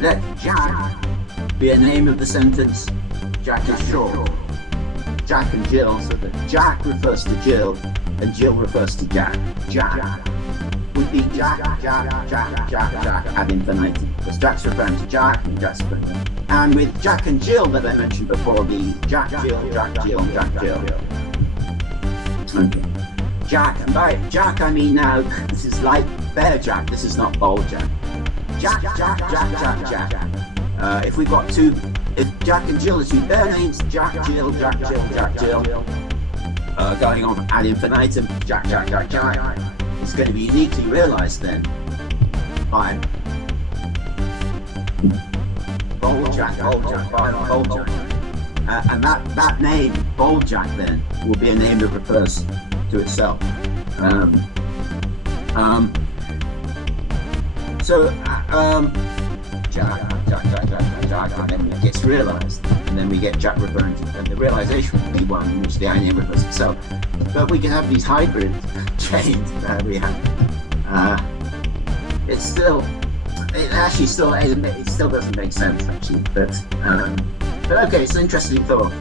Let Jack be a name of the sentence. Jack is short. Jack and Jill, so that Jack refers to Jill and Jill refers to Jack. Jack would be Jack ad infinitum, because Jack's referring to Jack and Jack's referring to... And with Jack and Jill that I mentioned before, the Jack Jill, Jack Jill, Jack Jill. Okay. Jack, and by Jack I mean now, this is like Bear Jack, this is not Bold Jack. Jack. If we've got two, if Jack and Jill are two bear names, Jack Jill, going on ad infinitum, Jack. It's going to be uniquely realised then by Bold Jack. And that name, Bold Jack, then will be a name that refers to itself. Jack, and then it gets realised, and then we get Jack referring to, and the realisation would be one in which the I name refers to itself. But we can have these hybrid chains that we have. It still doesn't make sense actually, but okay, it's an interesting thought.